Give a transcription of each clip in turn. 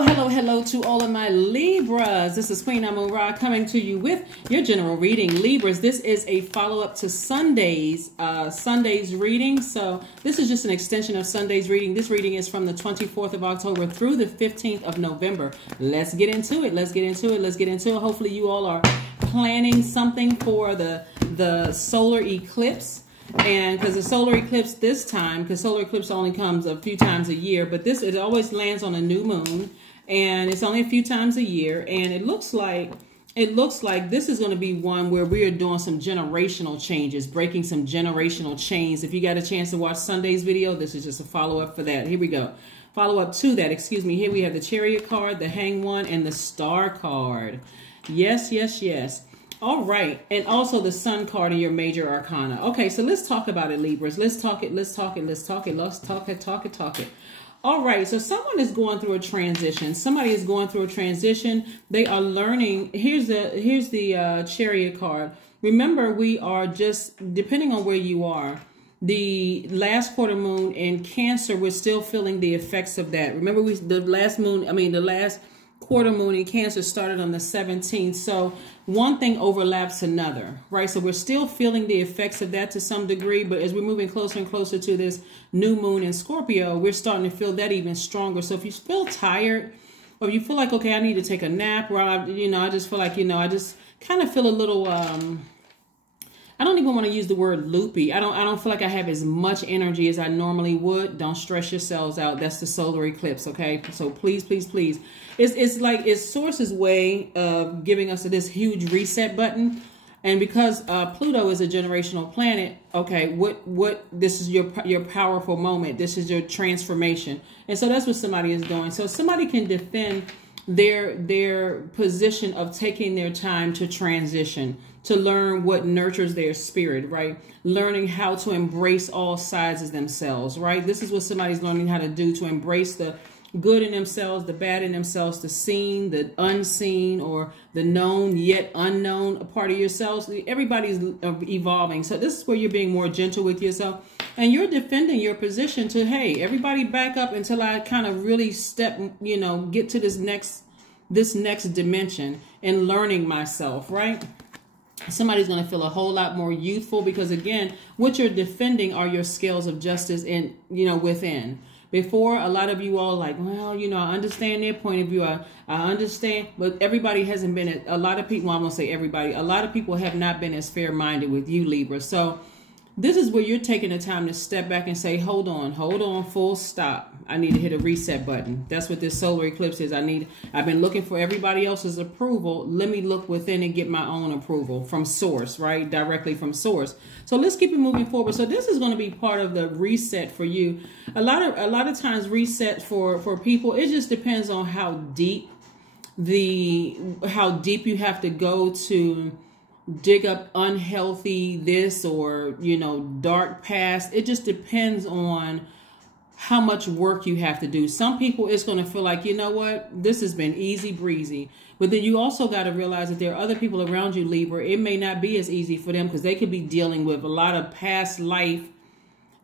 Hello, hello, hello to all of my Libras. This is Queen Amun Ra coming to you with your general reading. Libras, this is a follow-up to Sunday's reading. So this is just an extension of Sunday's reading. This reading is from the 24th of October through the 15th of November. Let's get into it. Let's get into it. Let's get into it. Hopefully you all are planning something for the solar eclipse. And because the solar eclipse this time, because solar eclipse only comes a few times a year, but it always lands on a new moon, and it's only a few times a year. And it looks like this is going to be one where we are doing some generational changes, breaking some generational chains. If you got a chance to watch Sunday's video, this is just a follow-up for that. Here we go. Follow-up to that, excuse me. Here we have the Chariot card, the Hanged One, and the Star card. Yes, yes, yes. All right. And also the Sun card in your major arcana. Okay, so let's talk about it, Libras. Let's talk it. All right, so someone is going through a transition. Somebody is going through a transition. They are learning. Here's the Chariot card. Remember, we are just, depending on where you are, the last quarter moon in Cancer, we're still feeling the effects of that. Remember, the last quarter moon in Cancer started on the 17th. So one thing overlaps another, right? So we're still feeling the effects of that to some degree, but as we're moving closer and closer to this new moon in Scorpio, we're starting to feel that even stronger. So if you feel tired, or you feel like, okay, I need to take a nap, or I just feel like, I just kind of feel a little, I don't even want to use the word loopy. I don't feel like I have as much energy as I normally would. Don't stress yourselves out. That's the solar eclipse, okay? So please, please, please. It's Source's way of giving us this huge reset button. And because Pluto is a generational planet, okay, this is your powerful moment. This is your transformation. And so that's what somebody is doing. So somebody can defend their position of taking their time to transition, to learn what nurtures their spirit, right? Learning how to embrace all sides of themselves, right? This is what somebody's learning how to do, to embrace the good in themselves, the bad in themselves, the seen, the unseen, or the known yet unknown part of yourselves. Everybody's evolving. So this is where you're being more gentle with yourself, and you're defending your position to, hey, everybody back up until I kind of really get to this next dimension and learning myself, right? Somebody's going to feel a whole lot more youthful because, again, what you're defending are your scales of justice within. Before, a lot of you all like, well, I understand their point of view. I understand, but everybody hasn't been, a lot of people, I'm going to say everybody, a lot of people have not been as fair-minded with you, Libra. So this is where you're taking the time to step back and say, hold on, full stop. I need to hit a reset button. That's what this solar eclipse is. I've been looking for everybody else's approval. Let me look within and get my own approval from source, right? Directly from source. So let's keep it moving forward. So this is going to be part of the reset for you. A lot of times reset for people, it just depends on how deep you have to go to dig up unhealthy this or dark past. It just depends on how much work you have to do. Some people, it's going to feel like, what, this has been easy breezy. But then you also got to realize that there are other people around you, Libra. It may not be as easy for them because they could be dealing with a lot of past life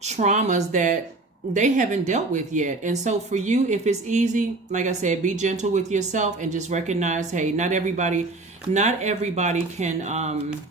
traumas that they haven't dealt with yet. And so for you, if it's easy, like I said, be gentle with yourself and just recognize, hey, not everybody can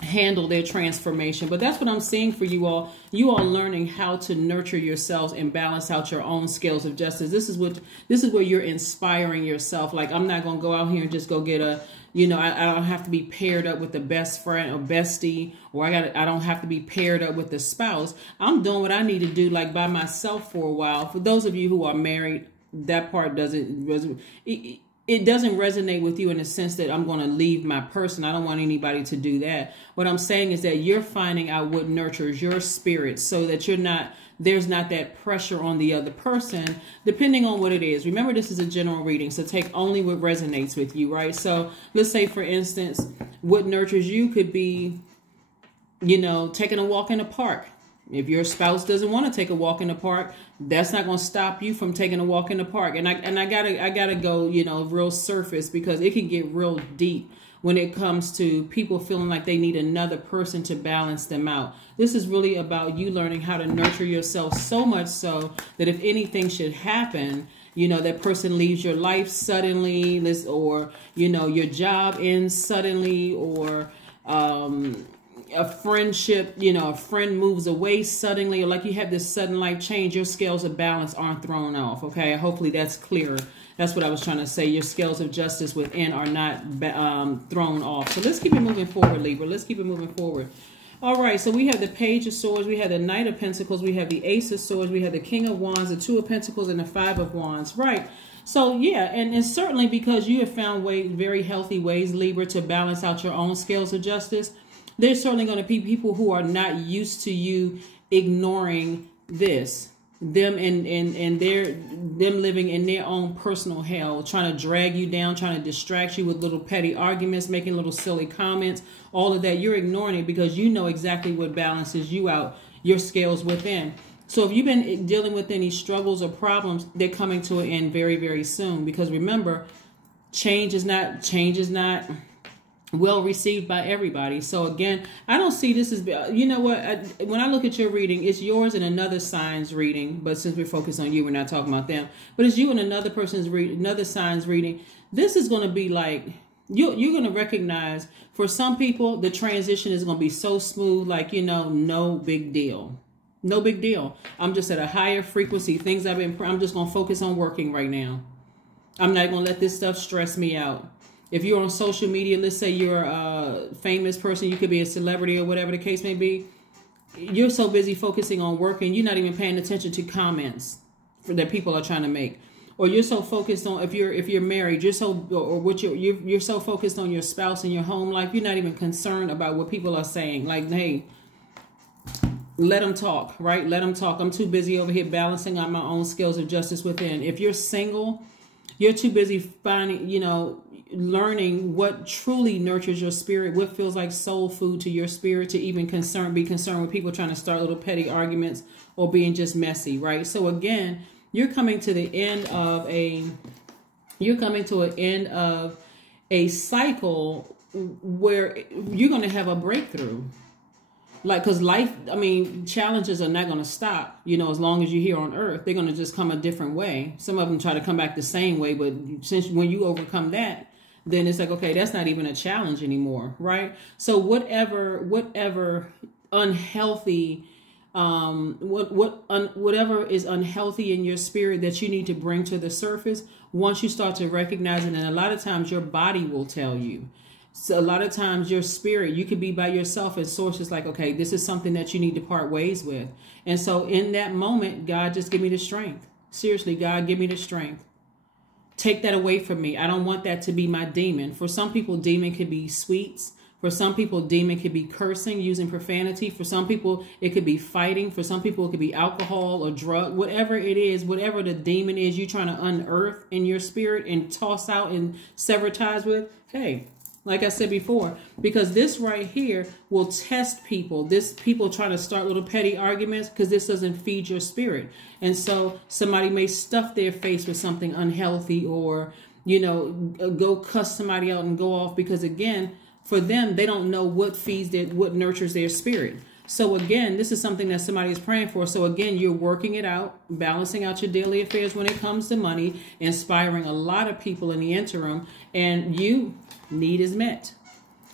handle their transformation. But that's what I'm seeing for you all. You are learning how to nurture yourselves and balance out your own scales of justice. This is where you're inspiring yourself. Like, I'm not going to go out here and just go get I don't have to be paired up with the best friend or bestie, or I don't have to be paired up with the spouse. I'm doing what I need to do, like, by myself for a while. For those of you who are married, that part doesn't resonate with you in the sense that I'm going to leave my person. I don't want anybody to do that. What I'm saying is that you're finding out what nurtures your spirit so that there's not that pressure on the other person, depending on what it is. Remember, this is a general reading, so take only what resonates with you, right? So let's say, for instance, what nurtures you could be, taking a walk in the park. If your spouse doesn't want to take a walk in the park, that's not going to stop you from taking a walk in the park. And I gotta go, real surface, because it can get real deep when it comes to people feeling like they need another person to balance them out. This is really about you learning how to nurture yourself so much so that if anything should happen, you know, that person leaves your life suddenly, or, you know, your job ends suddenly, or a friendship, you know, a friend moves away suddenly, or like you have this sudden life change, your scales of balance aren't thrown off. Okay, hopefully that's clearer. That's what I was trying to say. Your scales of justice within are not thrown off. So let's keep it moving forward, Libra. Let's keep it moving forward. All right, so we have the Page of Swords, we have the Knight of Pentacles, we have the Ace of Swords, we have the King of Wands, the Two of Pentacles, and the Five of Wands. Right. So yeah, and certainly because you have found very healthy ways, Libra, to balance out your own scales of justice, there's certainly going to be people who are not used to you ignoring this. Them them living in their own personal hell, trying to drag you down, trying to distract you with little petty arguments, making little silly comments, all of that. You're ignoring it because you know exactly what balances you out, your scales within. So if you've been dealing with any struggles or problems, they're coming to an end very, very soon. Because remember, change is not well received by everybody. So again, I don't see this as, you know what, when I look at your reading, it's yours and another sign's reading, but since we're focused on you, we're not talking about them, but it's you and another person's another sign's reading. This is going to be like, you're going to recognize, for some people, the transition is going to be so smooth, like, you know, no big deal. No big deal. I'm just at a higher frequency. I'm just going to focus on working right now. I'm not going to let this stuff stress me out. If you're on social media, let's say you're a famous person, you could be a celebrity or whatever the case may be. You're so busy focusing on working, you're not even paying attention to comments that people are trying to make. Or you're so focused on, if you're married, you're so focused on your spouse and your home life, you're not even concerned about what people are saying. Like, hey, let them talk, right? Let them talk. I'm too busy over here balancing out my own scales of justice within. If you're single, you're too busy finding, you know, learning what truly nurtures your spirit, what feels like soul food to your spirit, to even be concerned with people trying to start little petty arguments or being just messy, right? So again, you're coming to the end of a cycle where you're going to have a breakthrough. Like, because life, I mean, challenges are not going to stop, you know, as long as you're here on earth. They're going to just come a different way. Some of them try to come back the same way, but since when you overcome that, then it's like, okay, that's not even a challenge anymore, right? So whatever unhealthy, whatever is unhealthy in your spirit that you need to bring to the surface, once you start to recognize it, and a lot of times your body will tell you. So a lot of times your spirit, you could be by yourself and source is like, okay, this is something that you need to part ways with. And so in that moment, God, just give me the strength. Seriously, God, give me the strength. Take that away from me. I don't want that to be my demon. For some people, demon could be sweets. For some people, demon could be cursing, using profanity. For some people, it could be fighting. For some people, it could be alcohol or drug. Whatever it is, whatever the demon is you're trying to unearth in your spirit and toss out and sever ties with, hey, like I said before, because this right here will test people. This people trying to start little petty arguments because this doesn't feed your spirit. And so somebody may stuff their face with something unhealthy or, you know, go cuss somebody out and go off because, again, for them, they don't know what what nurtures their spirit. So again, this is something that somebody is praying for. So again, you're working it out, balancing out your daily affairs when it comes to money, inspiring a lot of people in the interim, and need is met.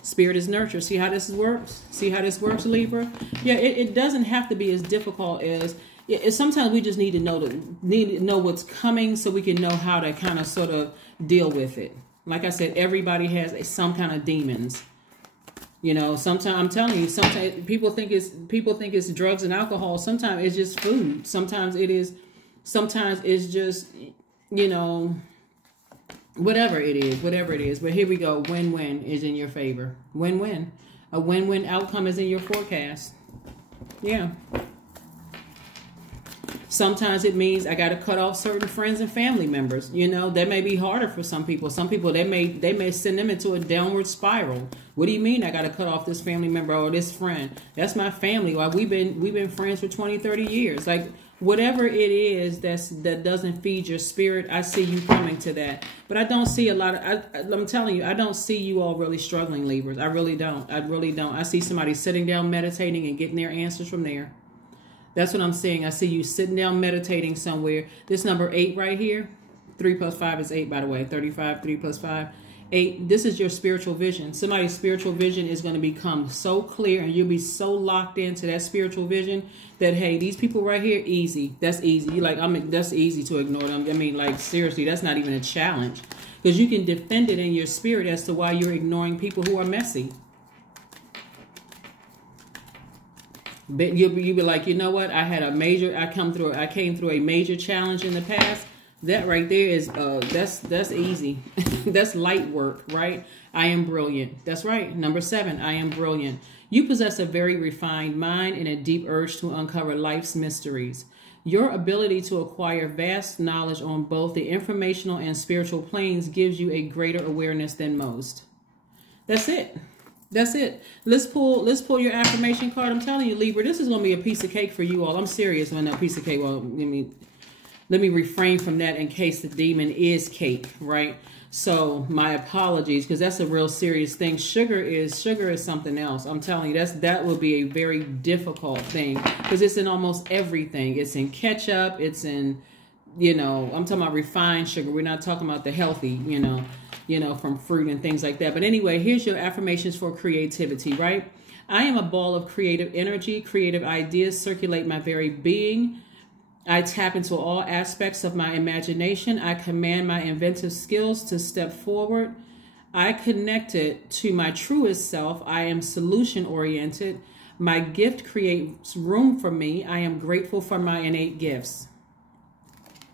Spirit is nurtured. See how this works? See how this works, Libra? Yeah, it doesn't have to be as difficult as sometimes we just need to know what's coming so we can know how to kind of sort of deal with it. Like I said, everybody has some kind of demons. You know, sometimes I'm telling you, sometimes people think it's drugs and alcohol. Sometimes it's just food. Sometimes it's just, you know, whatever it is. But here we go. Win-win is in your favor. Win-win. A win-win outcome is in your forecast. Yeah. Sometimes it means I got to cut off certain friends and family members. You know, that may be harder for some people. Some people, they may send them into a downward spiral. What do you mean I got to cut off this family member or this friend? That's my family. Well, we've been friends for 20, 30 years. Like, whatever it is that doesn't feed your spirit, I see you coming to that. But I don't see a lot of, I'm telling you, I don't see you all really struggling, Libras. I really don't. I see somebody sitting down, meditating, and getting their answers from there. That's what I'm saying. I see you sitting down, meditating somewhere. This number 8 right here, 3 plus 5 is 8, by the way. 35, 3 plus 5, 8. This is your spiritual vision. Somebody's spiritual vision is going to become so clear, and you'll be so locked into that spiritual vision that, hey, these people right here, easy. That's easy. You like, I mean, that's easy to ignore them. I mean, like, seriously, that's not even a challenge, because you can defend it in your spirit as to why you're ignoring people who are messy. But you'll be like, you know what? I had a major, I came through a major challenge in the past. That right there is, that's easy. That's light work, right? I am brilliant. That's right. Number 7, I am brilliant. You possess a very refined mind and a deep urge to uncover life's mysteries. Your ability to acquire vast knowledge on both the informational and spiritual planes gives you a greater awareness than most. That's it. That's it. Let's pull your affirmation card. I'm telling you, Libra, this is going to be a piece of cake for you all. I'm serious on that piece of cake. Well, let me refrain from that in case the demon is cake, right? So my apologies, because that's a real serious thing. Sugar is something else. I'm telling you, that will be a very difficult thing, because it's in almost everything. It's in ketchup. It's in, I'm talking about refined sugar. We're not talking about the healthy, from fruit and things like that. But anyway, here's your affirmations for creativity, right? I am a ball of creative energy. Creative ideas circulate my very being. I tap into all aspects of my imagination. I command my inventive skills to step forward. I connected to my truest self. I am solution oriented. My gift creates room for me. I am grateful for my innate gifts.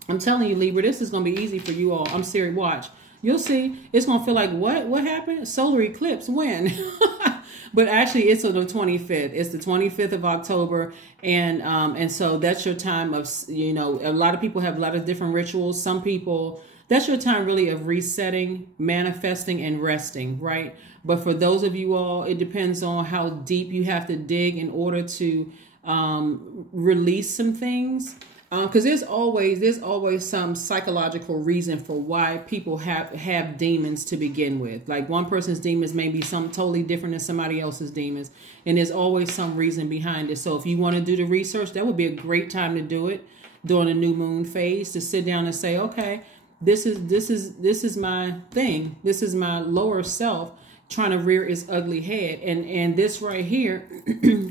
I'm telling you, Libra, this is going to be easy for you all. I'm serious. Watch. You'll see. It's going to feel like, what happened? Solar eclipse, when? But actually, it's on the 25th. It's the 25th of October. And so that's your time of, a lot of people have a lot of different rituals. Some people, that's your time really of resetting, manifesting, and resting, right? But for those of you all, it depends on how deep you have to dig in order to release some things. Because there's always some psychological reason for why people have demons to begin with. Like, one person's demons may be some totally different than somebody else's demons, and there's always some reason behind it. So if you want to do the research, that would be a great time to do it during the new moon phase, to sit down and say, okay, this is my thing. This is my lower self trying to rear its ugly head, and this right here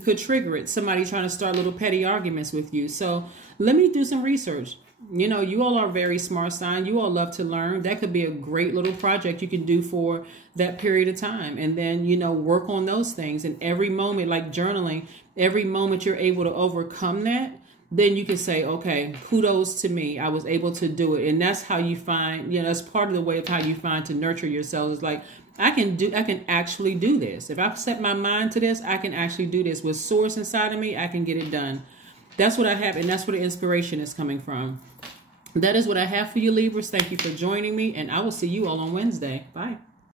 could trigger it. Somebody trying to start little petty arguments with you. So let me do some research. You all are very smart sign. You all love to learn. That could be a great little project you can do for that period of time. And then, work on those things. And every moment, like journaling, every moment you're able to overcome that, then you can say, okay, kudos to me. I was able to do it. And that's how you find, that's part of the way of how you find to nurture yourself. Is like, I can actually do this. If I set my mind to this, I can actually do this. With source inside of me, I can get it done. That's what I have, and that's where the inspiration is coming from. That is what I have for you, Libras. Thank you for joining me, and I will see you all on Wednesday. Bye.